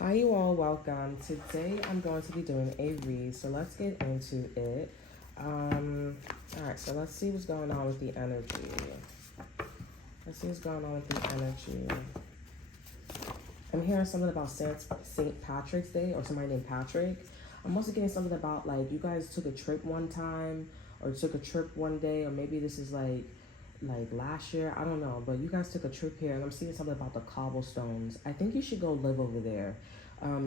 Hi, you all, welcome. Today I'm going to be doing a read, so let's get into it. Alright, so let's see what's going on with the energy. Let's see what's going on with the energy. I'm hearing something about St. Patrick's Day or somebody named Patrick. I'm also getting something about like you guys took a trip one time or took a trip one day, or maybe this is like last year, I don't know, but you guys took a trip here and I'm seeing something about the cobblestones. I think you should go live over there.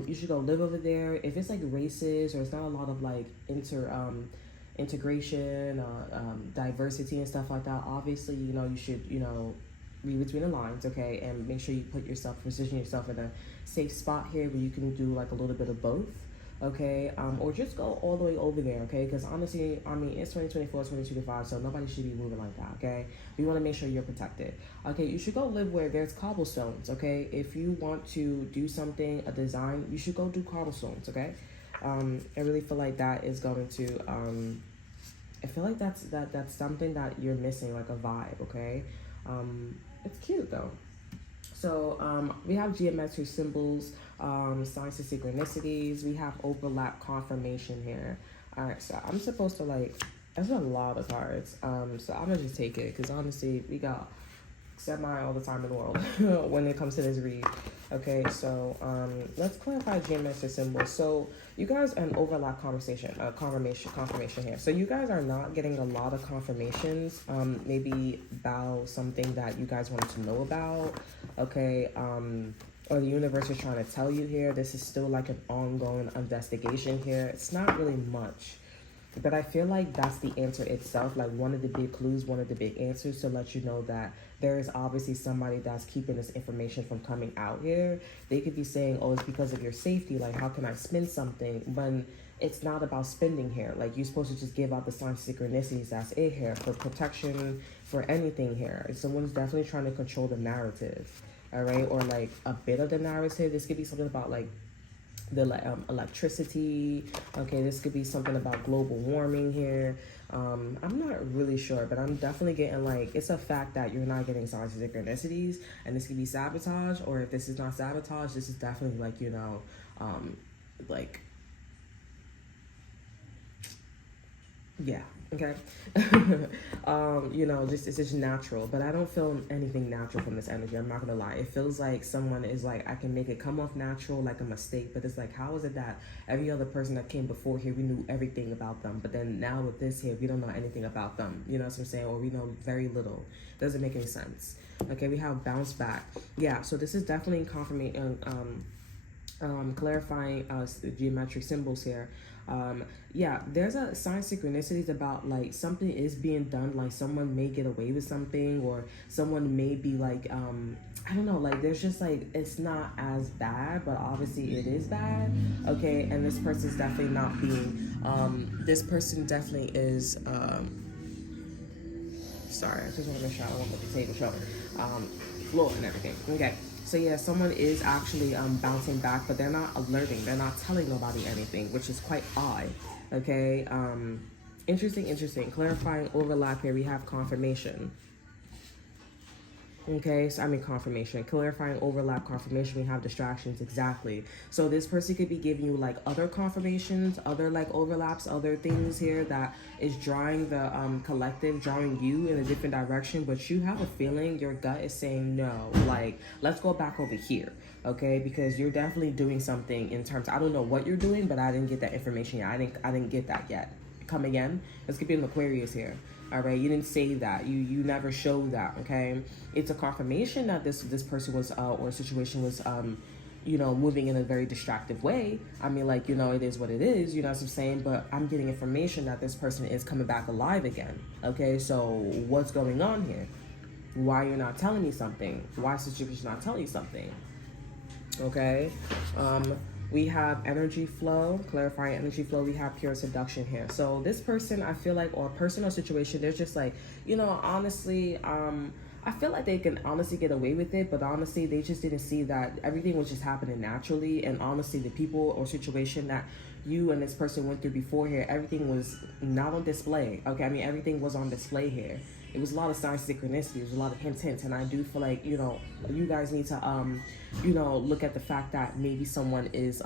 You should go live over there. If it's like races or it's not a lot of like integration, diversity and stuff like that, obviously, you should, read between the lines, okay, and make sure you position yourself in a safe spot here where you can do like a little bit of both, okay, or just go all the way over there, okay, because honestly, I mean, it's 2024, 2025, so nobody should be moving like that, okay. We want to make sure you're protected, okay. You should go live where there's cobblestones, okay. If you want to do something, a design, you should go do cobblestones, okay. I really feel like that is going to I feel like that's something that you're missing, like a vibe, okay. It's cute though. So we have geometric symbols, signs of synchronicities. We have overlap confirmation here. All right, so I'm supposed to like, there's a lot of cards. So I'm gonna just take it because honestly, we got semi all the time in the world when it comes to this read. Okay, so let's clarify geometric symbols. So you guys an overlap confirmation here. So you guys are not getting a lot of confirmations, maybe about something that you guys wanted to know about. Okay, or the universe is trying to tell you here. This is still like an ongoing investigation here. It's not really much. But I feel like that's the answer itself, like one of the big clues, one of the big answers to let you know that there is obviously somebody that's keeping this information from coming out here. They could be saying, oh, it's because of your safety, like how can I spend something, when it's not about spending here. Like you're supposed to just give out the signs of synchronicities, that's it here, for protection, for anything here. Someone's definitely trying to control the narrative, all right, or like a bit of the narrative. This could be something about like the electricity, okay, this could be something about global warming here. I'm not really sure, but I'm definitely getting like, it's a fact that you're not getting signs of synchronicities, and this could be sabotage, or if this is not sabotage, this is definitely like, like, yeah, okay. Just it's just natural, but I don't feel anything natural from this energy. I'm not gonna lie. It feels like someone is like, I can make it come off natural, like a mistake, but it's like, how is it that every other person that came before here, we knew everything about them, but then now with this here, we don't know anything about them, you know what I'm saying, or we know very little. Doesn't make any sense. Okay, we have bounce back. Yeah, so this is definitely confirmation, clarifying the geometric symbols here. Yeah, there's a sign synchronicities about like something is being done, like someone may get away with something, or someone may be like, I don't know, like there's just like, it's not as bad, but obviously it is bad, okay, and this person's definitely not being, this person definitely is, sorry, I just want to make sure I don't want the table show, floor and everything, okay. So yeah, someone is actually bouncing back, but they're not alerting. They're not telling nobody anything, which is quite odd. Okay. Interesting. Clarifying overlap here. We have confirmation. Okay, so I mean confirmation, clarifying overlap confirmation, we have distractions, exactly. So this person could be giving you like other confirmations, other like overlaps, other things here that is drawing the collective, drawing you in a different direction, but you have a feeling, your gut is saying no, like let's go back over here, okay, because you're definitely doing something in terms, I don't know what you're doing, but I didn't get that information yet. I didn't get that yet. Come again. This could be an Aquarius here. All right, you didn't say that. You never showed that. Okay, it's a confirmation that this person was or a situation was moving in a very distractive way. I mean, like, it is what it is. You know what I'm saying? But I'm getting information that this person is coming back alive again. Okay, so what's going on here? Why you're not telling me something? Why is the situation not telling you something? Okay. We have energy flow, clarifying energy flow. We have pure seduction here. So this person, I feel like, or personal situation, they're just like, honestly, I feel like they can honestly get away with it, but honestly, they just didn't see that everything was just happening naturally. And honestly, the people or situation that you and this person went through before here, everything was not on display. Okay, I mean, everything was on display here. it was a lot of sign synchronicity. It was a lot of hints, and I do feel like, you know, you guys need to you know, look at the fact that maybe someone is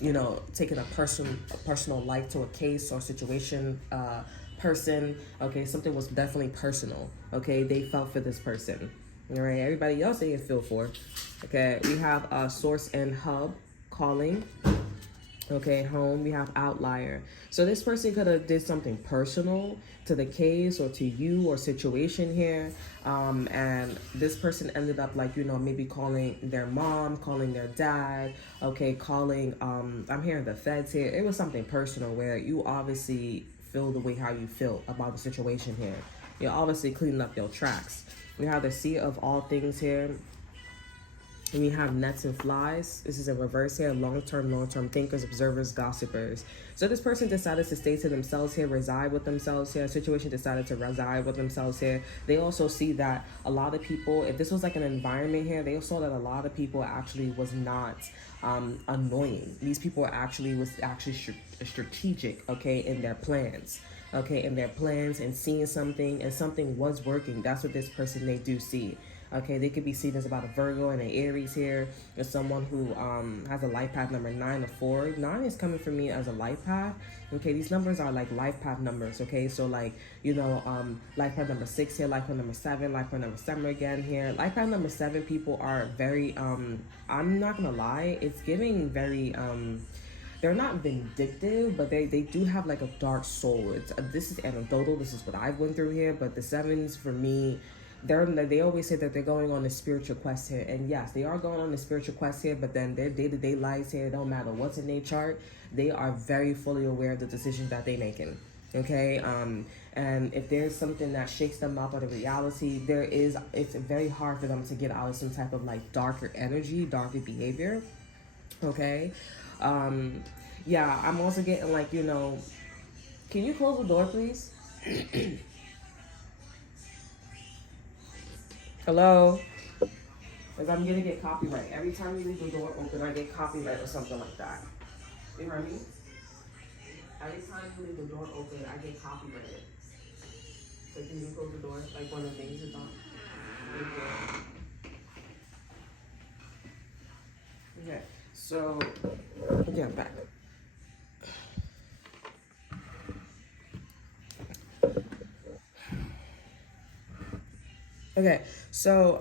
you know, taking a personal like to a case or situation, person. Okay, something was definitely personal. Okay, they felt for this person. All right, everybody else they didn't feel for. Okay, we have source and hub calling. Okay, home, we have outlier. So this person could have did something personal to the case or to you or situation here. And this person ended up, like, you know, maybe calling their mom, calling their dad, okay, calling, I'm hearing the feds here. It was something personal where you obviously feel the way how you feel about the situation here. You're obviously cleaning up your tracks. We have the sea of all things here. And we have nets and flies. This is in reverse here. Long-term thinkers, observers, gossipers. So this person decided to stay to themselves here, reside with themselves here. Situation decided to reside with themselves here. They also see that a lot of people, if this was like an environment here, they saw that a lot of people actually was not annoying. These people was actually strategic, okay, in their plans. Okay, in their plans and seeing something, and something was working. That's what this person, they do see. Okay, they could be seen as about a Virgo and an Aries here, or someone who has a life path number 9 or 4. 9 is coming for me as a life path. Okay, these numbers are like life path numbers. Okay, so like, you know, life path number 6 here, life path number 7, life path number 7 again here. Life path number 7 people are very I'm not gonna lie, it's giving very they're not vindictive, but they do have like a dark soul. It's this is anecdotal. This is what I've went through here, but the 7s for me, they always say that they're going on a spiritual quest here, and yes, they are going on a spiritual quest here, but then their day-to-day lives here, it don't matter what's in their chart, they are very fully aware of the decisions that they're making. Okay, and if there's something that shakes them up out of reality, it's very hard for them to get out of some type of like darker energy, darker behavior. Okay, yeah, I'm also getting like, you know, can you close the door, please? Hello? Because I'm gonna get copyright. Every time you leave the door open, I get copyright or something like that. You heard me? Every time you leave the door open, I get copyrighted. So can you close the door? Like one of the things is on. Thank you. Okay, so, yeah, I'm back. Okay, so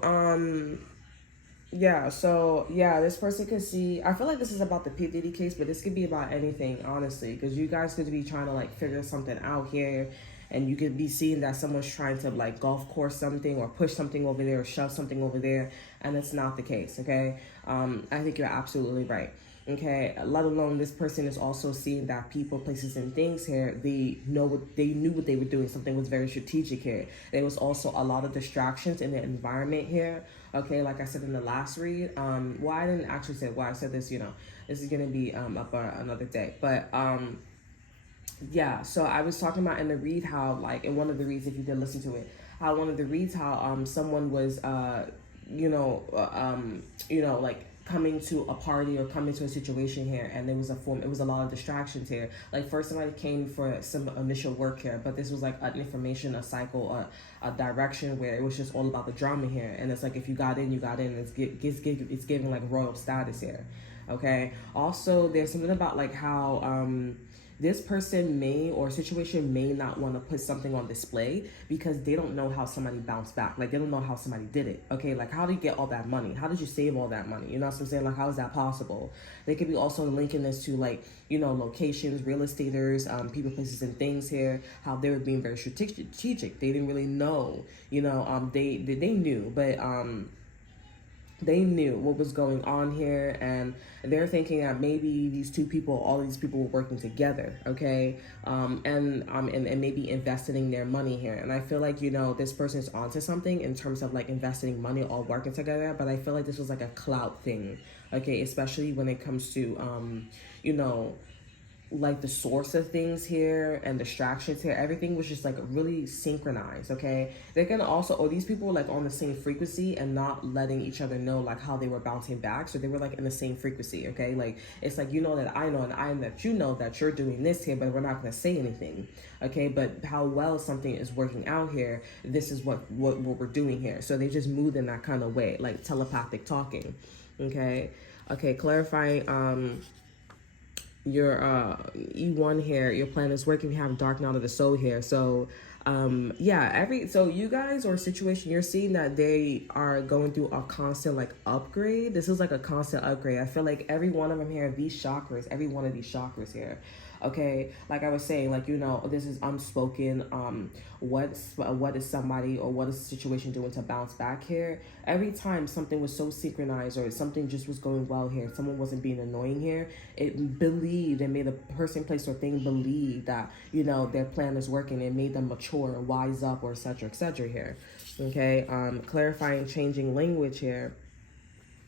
yeah, this person could see, I feel like this is about the P. Diddy case, but this could be about anything, honestly, because you guys could be trying to like figure something out here, and you could be seeing that someone's trying to like golf course something or push something over there or shove something over there, and it's not the case. Okay, I think you're absolutely right. Okay, let alone this person is also seeing that people, places, and things here, they knew what they were doing. Something was very strategic here. There was also a lot of distractions in the environment here. Okay, like I said in the last read, well, I didn't actually say why I said this, you know, this is gonna be up another day, but yeah, so I was talking about in the read how, like, in one of the reads, if you did listen to it, how one of the reads, how someone was like coming to a party or coming to a situation here, and it was a lot of distractions here. Like first somebody came for some initial work here, but this was like an information, a cycle, a direction where it was just all about the drama here, and it's like if you got in, you got in. It's giving like royal status here. Okay, also there's something about like how this person may or situation may not want to put something on display because they don't know how somebody bounced back. Like they don't know how somebody did it. Okay, like how did you get all that money? How did you save all that money? You know what I'm saying? Like how is that possible? They could be also linking this to like, you know, locations, real estaters, people, places, and things here. How they were being very strategic. They didn't really know. You know, they knew, but they knew what was going on here, and they're thinking that maybe all these people were working together, okay, and maybe investing their money here. And I feel like, you know, this person is onto something in terms of like investing money, all working together. But I feel like this was like a clout thing, okay, especially when it comes to you know, like the source of things here and distractions here, everything was just like really synchronized. Okay, they're gonna also, oh, these people were like on the same frequency and not letting each other know like how they were bouncing back, so they were like in the same frequency. Okay, like it's like, you know that I know, and I know that you know that you're doing this here, but we're not gonna say anything. Okay, but how well something is working out here, this is what we're doing here. So they just moved in that kind of way, like telepathic talking. Okay, clarifying your E1 here, your plan is working. We have dark night of the soul here. So yeah, so you guys, or situation, you're seeing that they are going through a constant like upgrade. This is like a constant upgrade. I feel like every one of them here, these chakras, every one of these chakras here, okay, like I was saying, like, you know, this is unspoken. What is somebody or what is the situation doing to bounce back here? Every time something was so synchronized or something just was going well here, someone wasn't being annoying here, it made a person, place, or thing believe that, you know, their plan is working. It made them mature, wise up, or etc here. Okay, clarifying, changing language here.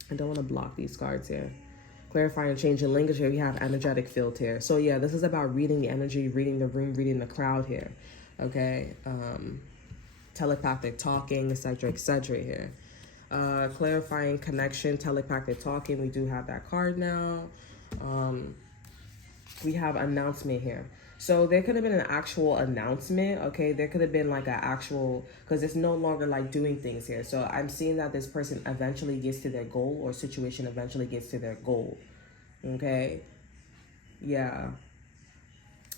I don't want to block these cards here. Clarifying and changing language here, we have energetic field here. So yeah, this is about reading the energy, reading the room, reading the crowd here. Okay, telepathic talking, etc here. Clarifying connection, telepathic talking, we do have that card now. We have announcement here. So there could have been an actual announcement, okay? There could have been like an actual, because it's no longer like doing things here. So I'm seeing that this person eventually gets to their goal, or situation eventually gets to their goal, okay? Yeah.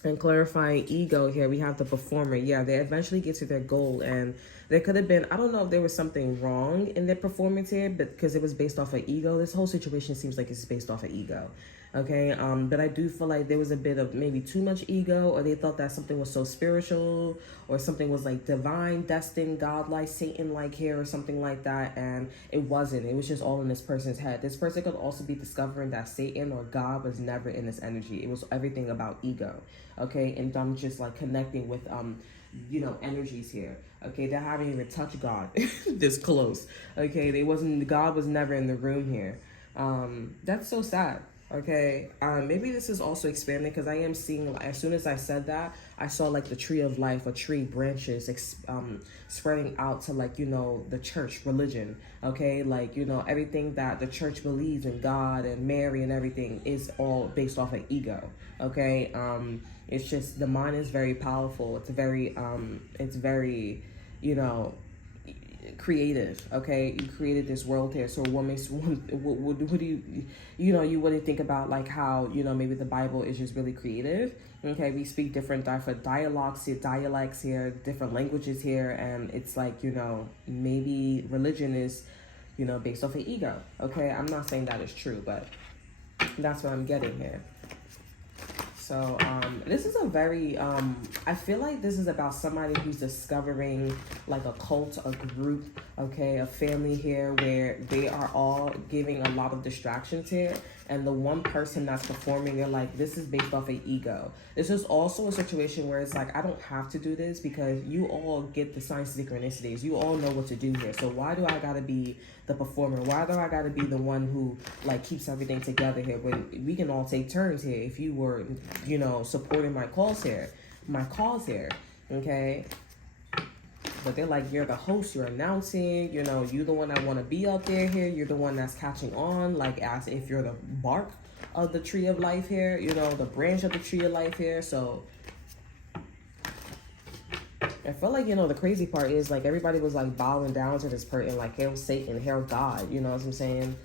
And clarifying ego here, we have the performer. Yeah, they eventually get to their goal, and there could have been, I don't know if there was something wrong in their performance here, but because it was based off of ego. This whole situation seems like it's based off of ego. Okay, but I do feel like there was a bit of maybe too much ego, or they thought that something was so spiritual, or something was like divine, destined, godlike, Satan-like here, or something like that, and it wasn't. It was just all in this person's head. This person could also be discovering that Satan or God was never in this energy. It was everything about ego. Okay, and I'm just like connecting with you know, energies here. Okay, they haven't even touched God this close. Okay, God was never in the room here. That's so sad. Okay, maybe this is also expanding, because I am seeing, as soon as I said that, I saw like the tree of life, a tree branches spreading out to, like, you know, the church religion. Okay, like, you know, everything that the church believes in, God and Mary and everything, is all based off of ego. Okay, it's just, the mind is very powerful. It's very, you know, creative. Okay, you created this world here. So what do you know, you wouldn't think about like how, you know, maybe the Bible is just really creative. Okay, we speak different dialects here, different languages here, and it's like, you know, maybe religion is, you know, based off of ego. Okay, I'm not saying that is true, but that's what I'm getting here. So this is a very, I feel like this is about somebody who's discovering like a cult, a group, okay, a family here, where they are all giving a lot of distractions here. And the one person that's performing, they're like, this is based off of ego. This is also a situation where it's like, I don't have to do this, because you all get the sign synchronicities. You all know what to do here. So why do I gotta be the performer? Why do I gotta be the one who like keeps everything together here, when we can all take turns here? If you were, you know, supporting my cause here, okay? But they're like, you're the host, you're announcing, you know, you're the one that want to be out there here, you're the one that's catching on, like as if you're the bark of the tree of life here, you know, the branch of the tree of life here. So I feel like, you know, the crazy part is like everybody was like bowing down to this person, like, hail Satan, hail God, you know what I'm saying?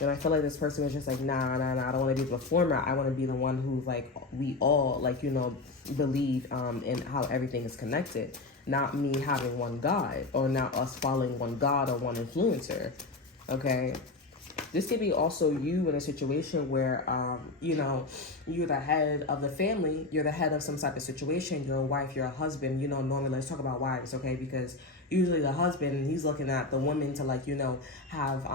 And I feel like this person was just like, nah, I don't want to be the performer. I want to be the one who, like, we all, like, you know, believe in how everything is connected. Not me having one God, or not us following one God or one influencer. Okay? This could be also you in a situation where, you know, you're the head of the family. You're the head of some type of situation. You're a wife, you're a husband. You know, normally, let's talk about wives, okay? Because usually the husband, he's looking at the woman to, like, you know, have,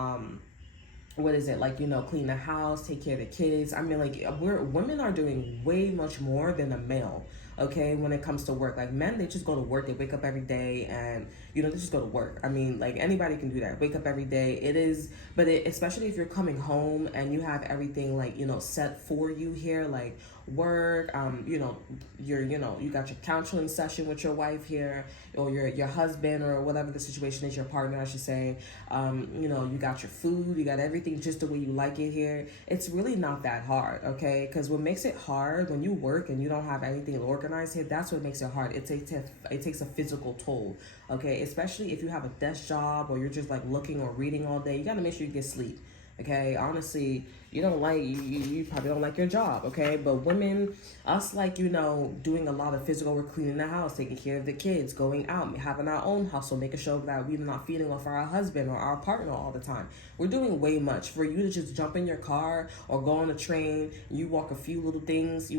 what is it, like, you know, clean the house, take care of the kids. I mean, like, women are doing way much more than a male. okay, when it comes to work. Like men, they just go to work, they wake up every day and, you know, they just go to work. I mean, like anybody can do that, wake up every day. It is, but especially if you're coming home and you have everything like, you know, set for you here, like work, you know, you got your counseling session with your wife here, or your husband, or whatever the situation is, your partner, I should say. You know, you got your food, you got everything just the way you like it here. It's really not that hard, okay? Because what makes it hard when you work and you don't have anything organized here, that's what makes it hard. It takes a physical toll, okay? Especially if you have a desk job or you're just like looking or reading all day, you gotta make sure you get sleep. Okay, honestly, you probably don't like your job, okay? But women, us, like, you know, doing a lot of physical work, cleaning the house, taking care of the kids, going out, having our own hustle, making sure that we're not feeding off our husband or our partner all the time. We're doing way much. For you to just jump in your car or go on a train, you walk a few little things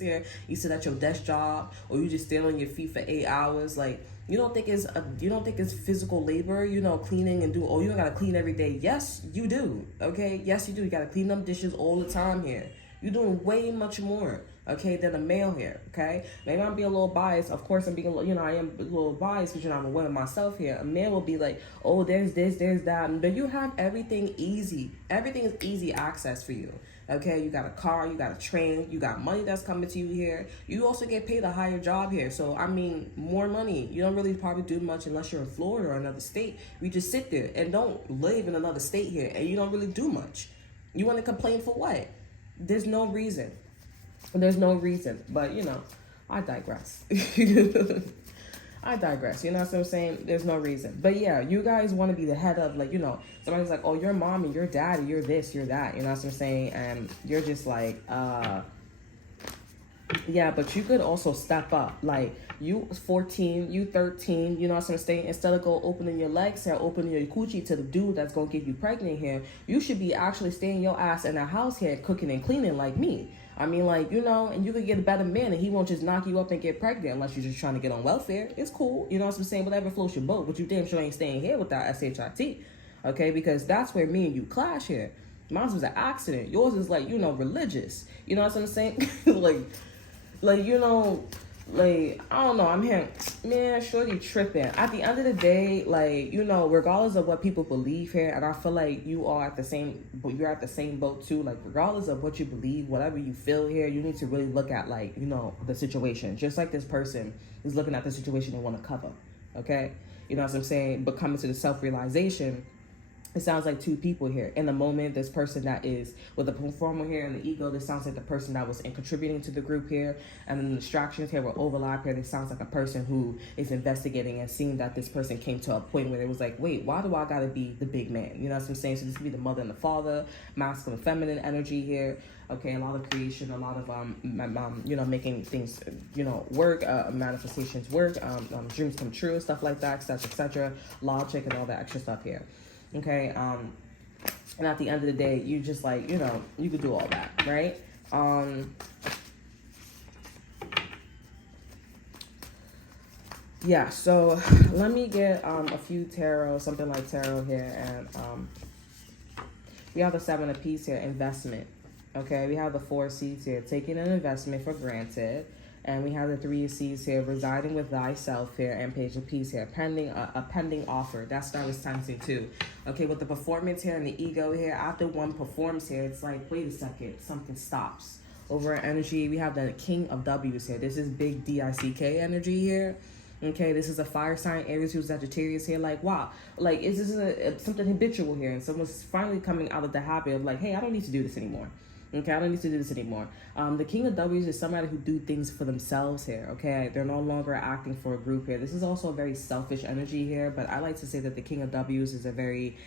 here, you sit at your desk job, or you just stand on your feet for 8 hours, like, you don't think it's physical labor, you know, cleaning and you don't gotta clean every day. Yes, you do. Okay, yes, you do. You gotta clean them dishes all the time here. You're doing way much more, okay, than a male here. Okay, maybe I'm being a little biased. Of course, I'm being I am a little biased because, you know, I'm a woman myself here. A man will be like, oh, there's this, there's that, but you have everything easy. Everything is easy access for you. Okay, you got a car, you got a train, you got money that's coming to you here. You also get paid a higher job here. So, I mean, more money. You don't really probably do much unless you're in Florida or another state. You just sit there and don't live in another state here, and you don't really do much. You want to complain for what? There's no reason. There's no reason. But, you know, I digress. I digress. You know what I'm saying? There's no reason. But yeah, you guys want to be the head of, like, you know, somebody's like, oh, you're mommy, you're daddy, you're this, you're that. You know what I'm saying? And you're just like, yeah, but you could also step up. Like, you 14, you 13, you know what I'm saying? Instead of go opening your legs here, opening your coochie to the dude that's going to get you pregnant here, you should be actually staying your ass in the house here, cooking and cleaning like me. I mean, like, you know, and you could get a better man and he won't just knock you up and get pregnant unless you're just trying to get on welfare. It's cool. You know what I'm saying? Whatever floats your boat. But you damn sure ain't staying here without SHIT. Okay? Because that's where me and you clash here. Mine was an accident. Yours is like, you know, religious. You know what I'm saying? like, you know, like, I don't know. I'm hearing, man, shorty tripping. At the end of the day, like, you know, regardless of what people believe here, and I feel like you're at the same boat too. Like, regardless of what you believe, whatever you feel here, you need to really look at, like, you know, the situation. Just like this person is looking at the situation they want to cover. Okay? You know what I'm saying? But coming to the self-realization, it sounds like two people here. In the moment, this person that is with the performer here and the ego, this sounds like the person that was in contributing to the group here. And then the distractions here will overlap here. This sounds like a person who is investigating and seeing that this person came to a point where it was like, wait, why do I gotta be the big man? You know what I'm saying? So this could be the mother and the father, masculine, feminine energy here. Okay, a lot of creation, a lot of you know, making things, you know, work, manifestations work, dreams come true, stuff like that, etc., etc., logic and all that extra stuff here. Okay, and at the end of the day, you just, like, you know, you could do all that, right? Yeah, so let me get a few tarot, something like tarot here, and we have the 7 of Peace here, investment. Okay, we have the 4 C's here, taking an investment for granted. And we have the 3 of C's here, residing with thyself here, and Page of Peace here, pending a pending offer. That's what I was tempting too. Okay, with the performance here and the ego here, after one performs here, it's like, wait a second, something stops. Over energy, we have the King of W's here. This is big D-I-C-K energy here. Okay, this is a fire sign, Aries, who's Sagittarius here. Like, wow, like, is this something habitual here? And someone's finally coming out of the habit of, like, hey, I don't need to do this anymore. Okay, I don't need to do this anymore. The King of W's is somebody who do things for themselves here, okay? They're no longer acting for a group here. This is also a very selfish energy here, but I like to say that the King of W's is a very,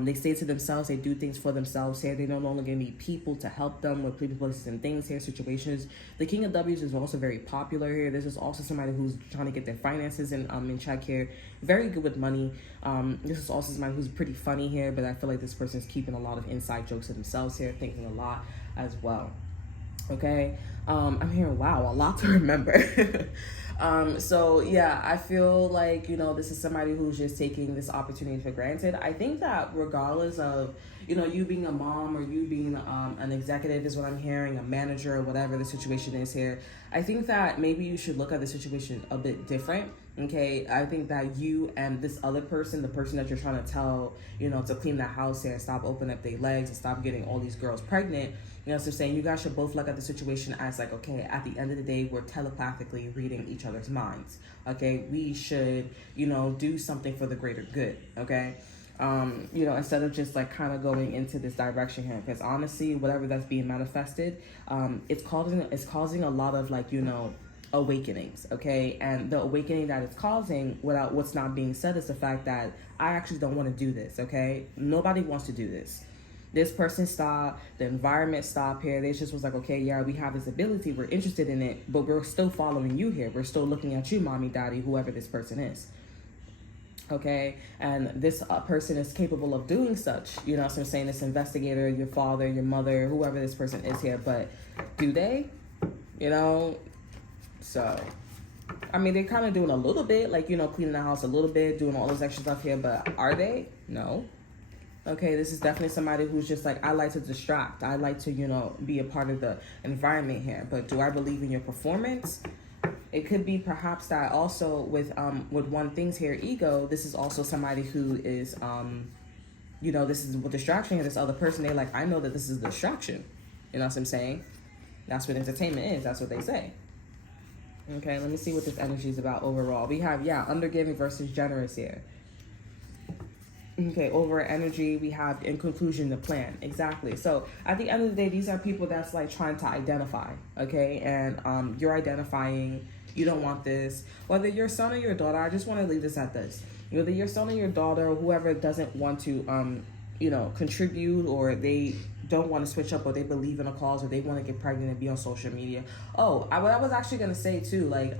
they stay to themselves, they do things for themselves here. They no longer need people to help them with people, places, and things here, situations. The King of W's is also very popular here. This is also somebody who's trying to get their finances in check here. Very good with money. This is also somebody who's pretty funny here, but I feel like this person's keeping a lot of inside jokes to themselves here, thinking a lot as well. Okay. I'm hearing, wow, a lot to remember. So yeah, I feel like, this is somebody who's just taking this opportunity for granted. I think that regardless of, you being a mom or you being an executive is what I'm hearing, a manager or whatever the situation is here, I think that maybe you should look at the situation a bit different. Okay, I think that you and this other person, the person that you're trying to tell, to clean the house here and stop opening up their legs and stop getting all these girls pregnant, so saying you guys should both look at the situation as like, okay, at the end of the day, we're telepathically reading each other's minds. Okay, we should, do something for the greater good. Okay, instead of just like kind of going into this direction here, because honestly, whatever that's being manifested, it's causing a lot of like, awakenings. Okay, and the awakening that it's causing, without what's not being said, is the fact that I actually don't want to do this. Okay, nobody wants to do this person stopped, the environment stopped here. They just was like, okay, yeah, we have this ability, we're interested in it, but we're still following you here. We're still looking at you, mommy, daddy, whoever this person is. Okay, and this person is capable of doing such, so I'm saying, this investigator, your father, your mother, whoever this person is here, but do they? So I mean, they're kind of doing a little bit, like, cleaning the house a little bit, doing all this extra stuff here, but are they? No. Okay, this is definitely somebody who's just like, I like to distract. I like to, be a part of the environment here. But do I believe in your performance? It could be perhaps that also with one things here, ego. This is also somebody who is, this is what distraction. This other person, they like, I know that this is a distraction. You know what I'm saying? That's what entertainment is. That's what they say. Okay, let me see what this energy is about overall. We have, undergiving versus generous here. Okay, over energy, we have, in conclusion, the plan. Exactly. So at the end of the day, these are people that's like trying to identify. Okay, and you're identifying. You don't want this. Whether your son or your daughter, I just want to leave this at this. Whether your son or your daughter, or whoever doesn't want to, contribute, or they don't want to switch up, or they believe in a cause, or they want to get pregnant and be on social media. Oh, what I was actually gonna say too, like,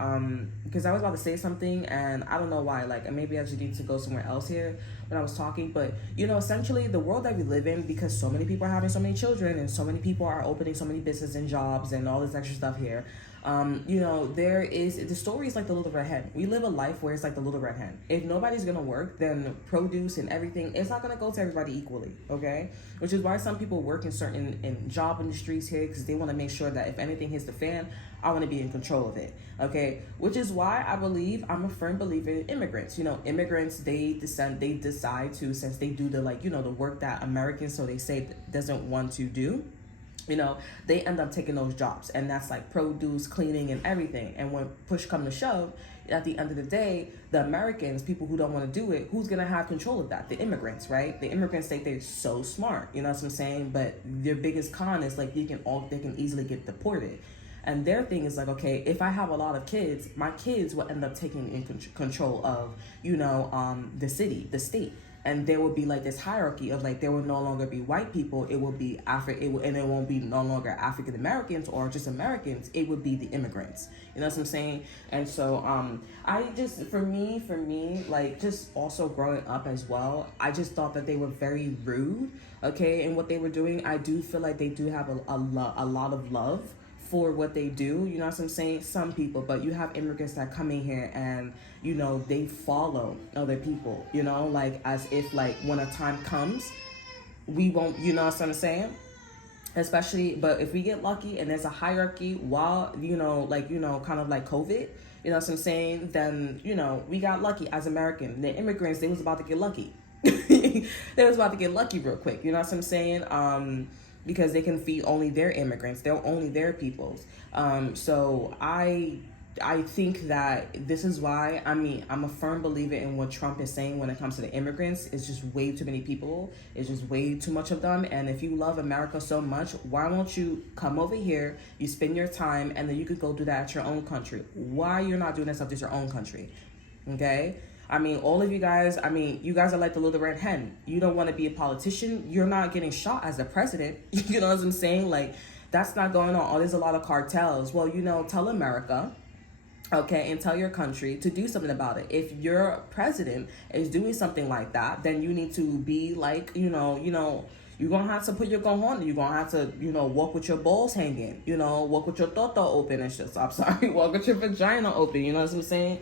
because I was about to say something and I don't know why, like, maybe I just need to go somewhere else here when I was talking, but essentially the world that we live in, because so many people are having so many children and so many people are opening so many business and jobs and all this extra stuff here. There is, the story is like the little red hen. We live a life where it's like the little red hen. If nobody's gonna work, then produce and everything, it's not gonna go to everybody equally. Okay, which is why some people work in certain job industries here, because they want to make sure that if anything hits the fan, I want to be in control of it. Okay, which is why I'm a firm believer in immigrants. Immigrants, they decide to, since they do the the work that Americans, so they say, doesn't want to do. They end up taking those jobs, and that's like produce, cleaning, and everything. And when push come to shove, at the end of the day, the Americans, people who don't want to do it, who's gonna have control of that? The immigrants, right? The immigrants think they're so smart, you know what I'm saying? But their biggest con is like they can easily get deported. And their thing is like, okay, if I have a lot of kids, my kids will end up taking in control of, the city, the state. And there will be like this hierarchy of like, there will no longer be white people. It will be and it won't be no longer African Americans or just Americans. It would be the immigrants. You know what I'm saying? And so, I just, for me, like, just also growing up as well, I just thought that they were very rude. Okay, and what they were doing, I do feel like they do have a lot of love for what they do, you know what I'm saying? Some people, but you have immigrants that come in here and, they follow other people, like as if like when a time comes, we won't, you know what I'm saying? Especially, but if we get lucky and there's a hierarchy while, kind of like COVID, you know what I'm saying? Then, we got lucky as Americans. The immigrants, they was about to get lucky. They was about to get lucky real quick, you know what I'm saying? Because they can feed only their immigrants. They're only their peoples. So I think that this is why, I'm a firm believer in what Trump is saying when it comes to the immigrants. It's just way too many people. It's just way too much of them. And if you love America so much, why won't you come over here, you spend your time, and then you could go do that at your own country? Why you're not doing that stuff at your own country? Okay? All of you guys, you guys are like the little red hen. You don't want to be a politician. You're not getting shot as the president. You know what I'm saying? Like, that's not going on. Oh, there's a lot of cartels. Well, tell America, okay, and tell your country to do something about it. If your president is doing something like that, then you need to be like, You're gonna have to put your cojones. You're gonna have to, walk with your balls hanging. Walk with your toto open and shit. So, I'm sorry, walk with your vagina open. You know what I'm saying?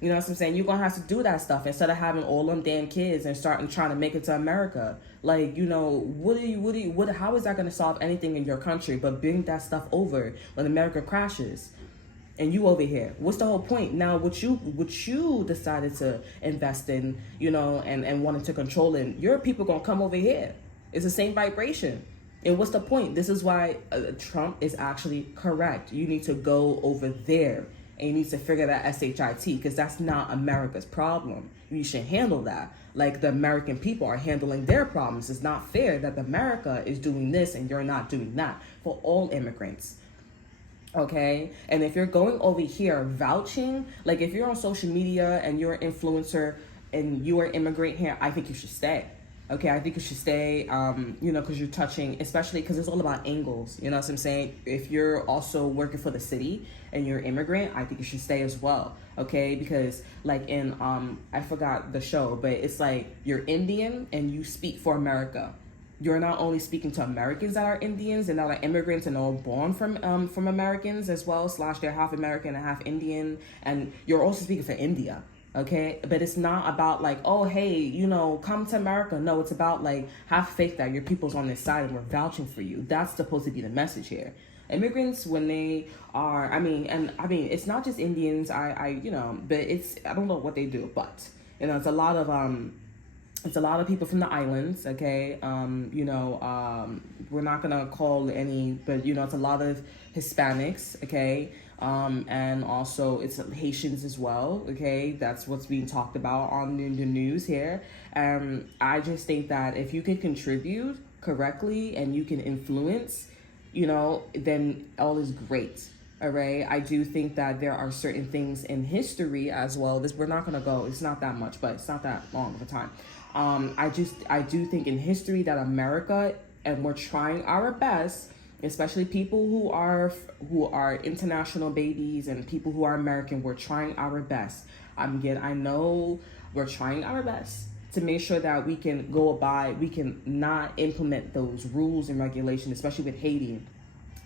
You know what I'm saying? You're gonna have to do that stuff instead of having all them damn kids and starting trying to make it to America. Like, how is that gonna solve anything in your country but bring that stuff over when America crashes? And you over here, what's the whole point? Now, what you decided to invest in, and wanted to control in, your people gonna come over here. It's the same vibration. And what's the point? This is why Trump is actually correct. You need to go over there and you need to figure that SHIT, because that's not America's problem. You should handle that like the American people are handling their problems. It's not fair that America is doing this and you're not doing that for all immigrants. Okay, and if you're going over here vouching, like if you're on social media and you're an influencer and you are an immigrant here, I think you should stay. Okay, I think you should stay, because you're touching, especially because it's all about angles. You know what I'm saying? If you're also working for the city and you're an immigrant, I think you should stay as well. Okay, because like in, I forgot the show, but it's like you're Indian and you speak for America. You're not only speaking to Americans that are Indians and that are immigrants and all born from Americans as well, / they're half American and half Indian, and you're also speaking for India, okay? But it's not about like, oh, hey, come to America. No, it's about like, have faith that your people's on this side and we're vouching for you. That's supposed to be the message here. Immigrants, when they are, it's not just Indians, but I don't know what they do, but, it's a lot of people from the islands, okay? We're not gonna call any, but it's a lot of Hispanics, okay? And also it's Haitians as well, okay? That's what's being talked about on the news here. I just think that if you can contribute correctly and you can influence, then all is great. All right. I do think that there are certain things in history as well. We're not gonna go. It's not that much, but it's not that long of a time. I do think in history that America, and we're trying our best, especially people who are international babies and people who are American, we're trying our best. I know we're trying our best to make sure that we can not implement those rules and regulations, especially with Haiti.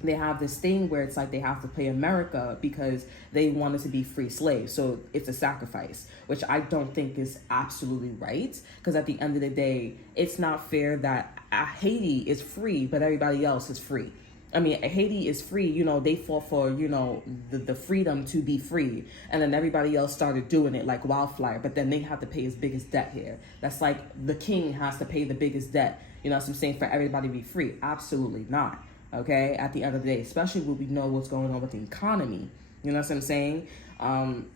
They have this thing where it's like they have to pay America because they wanted to be free slaves. So it's a sacrifice, which I don't think is absolutely right. Because at the end of the day, it's not fair that Haiti is free, but everybody else is free. Haiti is free, they fought for, the freedom to be free. And then everybody else started doing it like wildfire. But then they have to pay his biggest debt here. That's like the king has to pay the biggest debt. You know what I'm saying? For everybody to be free. Absolutely not. Okay, at the end of the day, especially when we know what's going on with the economy. You know what I'm saying? And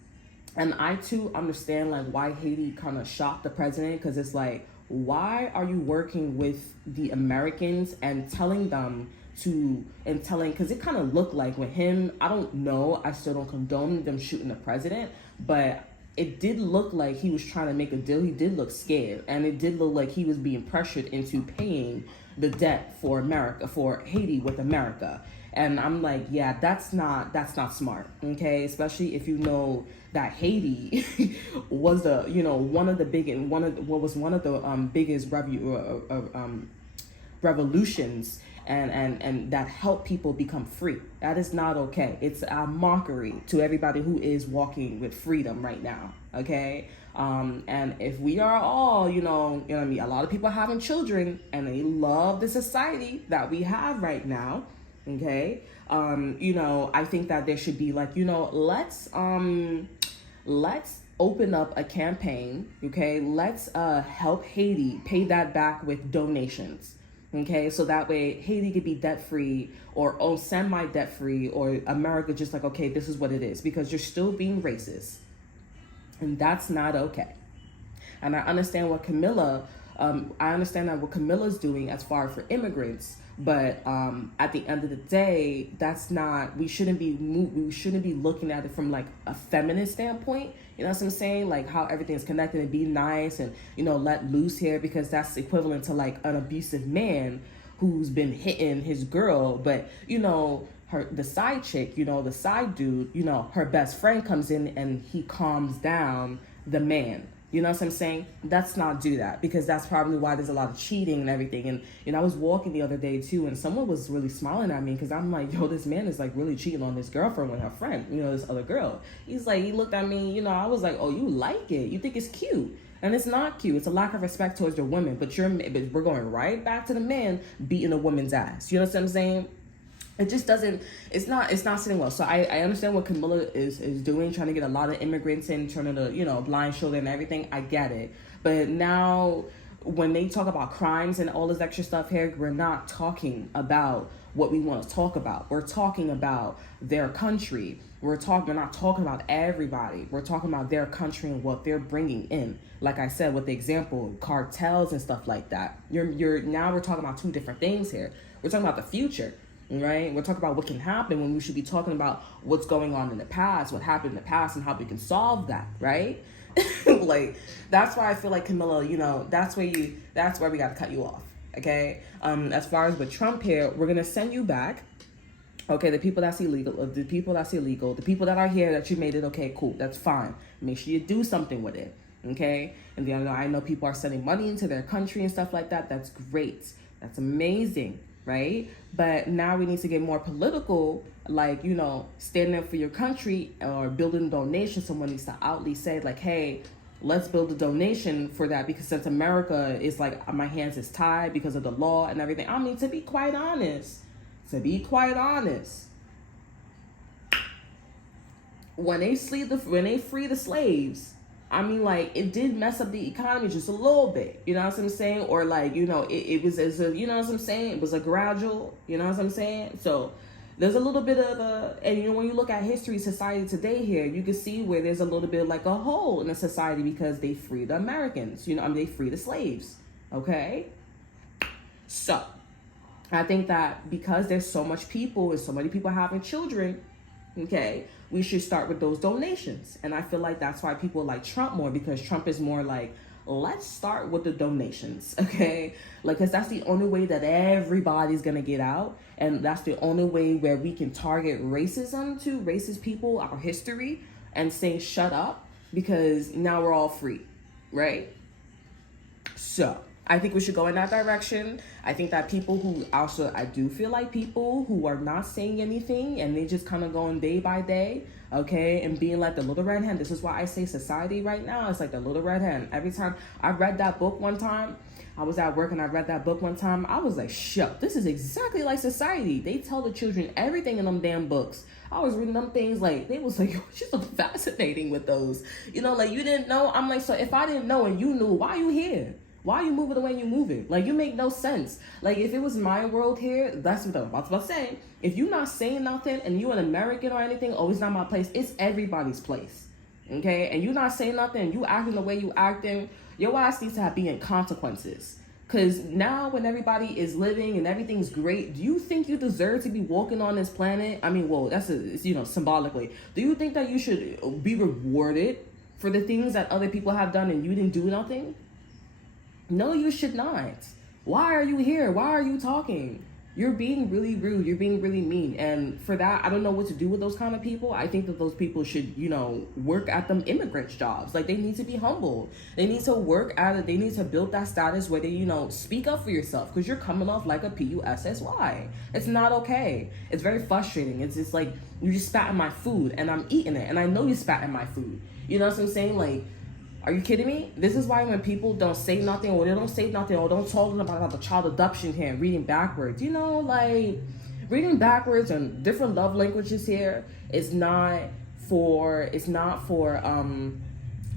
I too understand like why Haiti kind of shocked the president, because it's like, why are you working with the Americans and telling them because it kind of looked like with him, I don't know, I still don't condone them shooting the president, but it did look like he was trying to make a deal. He did look scared, and it did look like he was being pressured into paying the debt for Haiti with America. And I'm like, yeah, that's not smart, okay? Especially if you know that Haiti was one of the biggest revolutions and that helped people become free. That is not okay. It's a mockery to everybody who is walking with freedom right now, okay? And if we are all, a lot of people are having children and they love the society that we have right now, okay? I think that there should be like, let's open up a campaign, okay? Let's help Haiti pay that back with donations. Okay, so that way Haiti could be debt-free or semi-debt-free, or America just like, okay, this is what it is, because you're still being racist. And that's not okay. And I understand what Camilla's doing as far for immigrants, but at the end of the day, that's not, we shouldn't be looking at it from like a feminist standpoint. You know what I'm saying? Like how everything's connected and be nice and, let loose here, because that's equivalent to like an abusive man who's been hitting his girl. But, the side chick, the side dude, her best friend comes in and he calms down the man. You know what I'm saying? Let's not do that, because that's probably why there's a lot of cheating and everything. And I was walking the other day too, and someone was really smiling at me because I'm like, yo, this man is like really cheating on this girlfriend with her friend, this other girl. He's like, he looked at me, I was like, oh, you like it? You think it's cute? And it's not cute. It's a lack of respect towards the women. But we're going right back to the man beating a woman's ass. You know what I'm saying? It just doesn't, it's not sitting well. So I understand what Camilla is doing, trying to get a lot of immigrants in, trying to, blind shoulder and everything. I get it. But now when they talk about crimes and all this extra stuff here, we're not talking about what we want to talk about. We're talking about their country. We're not talking about everybody. We're talking about their country and what they're bringing in. Like I said, with the example, cartels and stuff like that. Now we're talking about two different things here. We're talking about the future. Right? We're talking about what can happen when we should be talking about what's going on in the past, what happened in the past, and how we can solve that, right? Like, that's why I feel like, Camilla, that's where we got to cut you off, okay? As far as with Trump here, we're going to send you back. Okay, the people that are here that you made it, okay, cool, that's fine. Make sure you do something with it, okay? And I know people are sending money into their country and stuff like that. That's great. That's amazing. Right? But now we need to get more political, like, standing up for your country or building donations. Someone needs to outly say, like, hey, let's build a donation for that, because since America is like, my hands is tied because of the law and everything. I mean, to be quite honest, when they free the slaves, I mean, like, it did mess up the economy just a little bit, you know what I'm saying? Or like, it was as a, you know what I'm saying? It was a gradual, you know what I'm saying? So there's a little bit of and when you look at history, society today here, you can see where there's a little bit like a hole in the society because they free the Americans, they free the slaves, okay? So I think that because there's so much people and so many people having children, okay, we should start with those donations. And I feel like that's why people like Trump more, because Trump is more like, let's start with the donations, okay? Like, because that's the only way that everybody's going to get out. And that's the only way where we can target racism to racist people, our history, and say, shut up, because now we're all free, right? So I think we should go in that direction. I think that I do feel like people who are not saying anything and they just kind of going day by day, okay, and being like the little red hen. This is why I say society right now is like the little red hen. Every time I read that book one time, I was at work and I read that book one time, I was like, shut, this is exactly like society. They tell the children everything in them damn books. I was reading them things like, they was like, yo, she's so fascinating with those. Like, you didn't know? I'm like, so if I didn't know and you knew, why are you here? Why are you moving the way you're moving? Like, you make no sense. Like, if it was my world here, that's what I'm about to say. If you're not saying nothing and you an American or anything, oh, it's not my place. It's everybody's place, okay? And you not saying nothing and you acting the way you acting, your ass needs to be in consequences. Because now when everybody is living and everything's great, do you think you deserve to be walking on this planet? I mean, well, that's, symbolically. Do you think that you should be rewarded for the things that other people have done and you didn't do nothing? No, you should not. Why are you here? Why are you talking? You're being really rude. You're being really mean. And for that, I don't know what to do with those kind of people. I think that those people should, work at them immigrant jobs. Like, they need to be humble. They need to work at it. They need to build that status where they, speak up for yourself, because you're coming off like a PUSSY. It's not okay. It's very frustrating. It's just like, you just spat in my food and I'm eating it. And I know you spat in my food. You know what I'm saying? Like, are you kidding me? This is why when people don't say nothing or they don't say nothing or don't talk about the child abduction here and reading backwards, like reading backwards and different love languages here is not for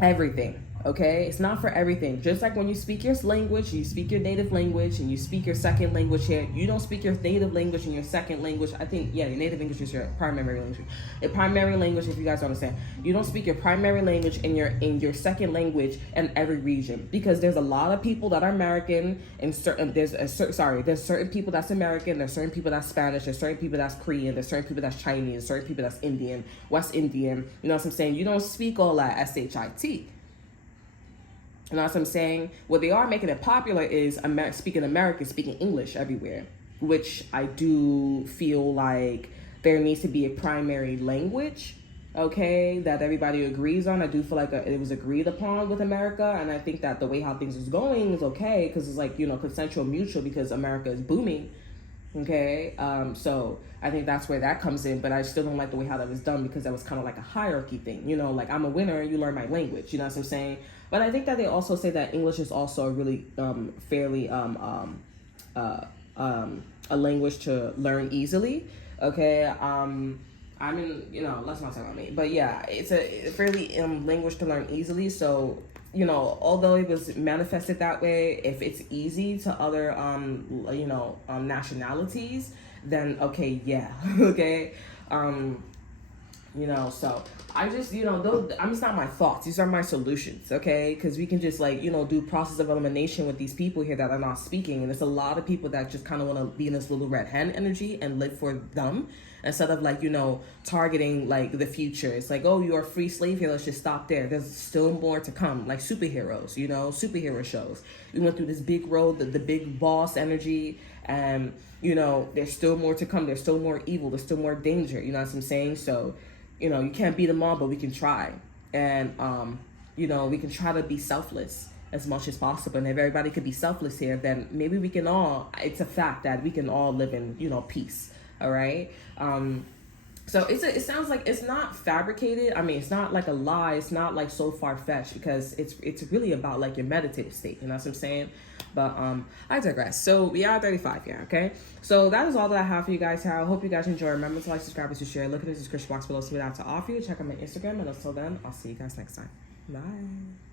everything. Okay, it's not for everything. Just like when you speak your language, you speak your native language, and you speak your second language here. You don't speak your native language and your second language. I think, your native English is your primary language. Your primary language, if you guys don't understand, you don't speak your primary language in your second language in every region, because there's a lot of people that are American and there's certain people that's American, there's certain people that's Spanish, there's certain people that's Korean, there's certain people that's Chinese, there's certain people that's Indian, West Indian. You know what I'm saying? You don't speak all that SHIT. You know what I'm saying? What they are making it popular is speaking American, speaking English everywhere, which I do feel like there needs to be a primary language okay, that everybody agrees on. I do feel like it was agreed upon with America, and I think that the way how things is going is okay because it's like, you know, consensual mutual because America is booming. Okay, so I think that's where that comes in, but I still don't like the way how that was done because that was kind of like a hierarchy thing, you know, like I'm a winner, you learn my language, you know what I'm saying? But I think that they also say that English is also a really fairly uh, a language to learn easily. Okay, I mean, you know, let's not talk about me, but yeah, it's a fairly language to learn easily. So, you know, although it was manifested that way, if it's easy to other you know, nationalities, then okay, yeah, okay, you know. So I just, you know, those, I'm just not my thoughts, these are my solutions, okay, because we can just like, you know, do process of elimination with these people here that are not speaking, and there's a lot of people that just kind of want to be in this little red hen energy and live for them instead of like, you know, targeting like the future. It's like, oh, you're a free slave here, let's just stop there. There's still more to come, like superheroes, you know, superhero shows. We went through this big road, the big boss energy, and you know, there's still more to come, there's still more evil, there's still more danger, you know what I'm saying? So, you know, you can't beat them all, but we can try. And you know, we can try to be selfless as much as possible. And if everybody could be selfless here, then maybe we can all, it's a fact that we can all live in, you know, peace. All right. So it sounds like it's not fabricated. I mean, it's not like a lie. It's not like so far-fetched because it's really about like your meditative state. You know what I'm saying? But I digress. So we are 35 here, okay? So that is all that I have for you guys here. I hope you guys enjoy. Remember to like, subscribe, and to share. Look at the description box below, see what I have to offer you. Check out my Instagram. And until then, I'll see you guys next time. Bye.